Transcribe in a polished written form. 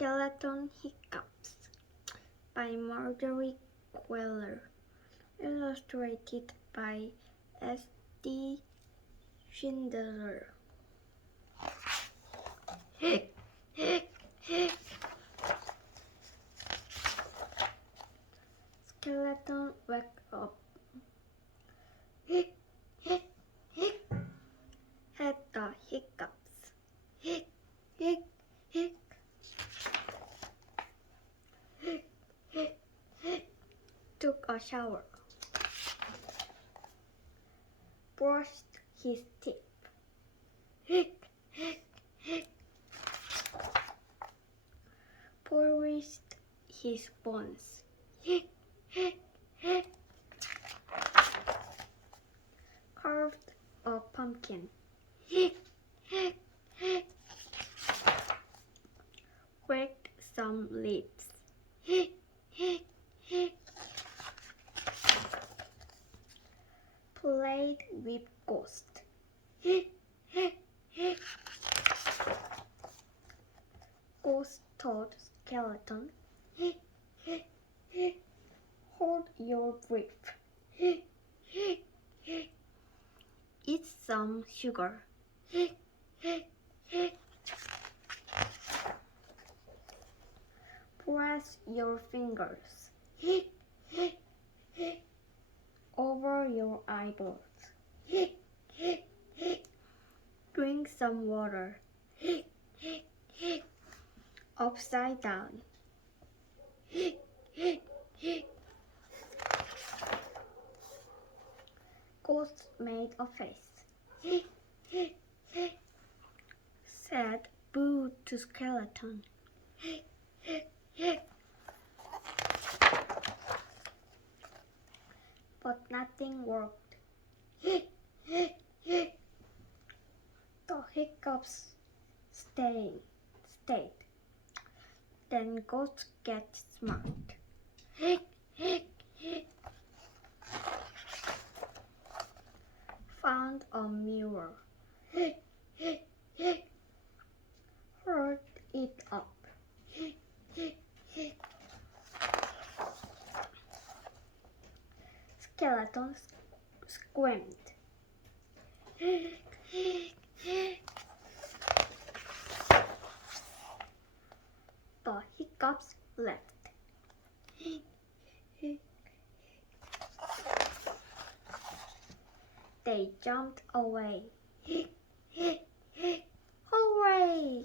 Skeleton Hiccups by Margery Cuyler, illustrated by S.D. Schindler. Skeleton, wake up. Had the hiccups. Took a shower. Brushed his teeth. Polished his bones. Carved a pumpkin. Cracked some leaves. Played with ghosts. Ghost told skeleton, hold your breath. Eat some sugar. Press your fingers over your eyeballs. Drink some water. Upside down. Ghost made a face. Said boo to skeleton. But nothing worked. The hiccups stayed. Then Ghost get smart. Found a mirror. Held it up. Skeleton screamed. The hiccups left. They jumped away. Hooray!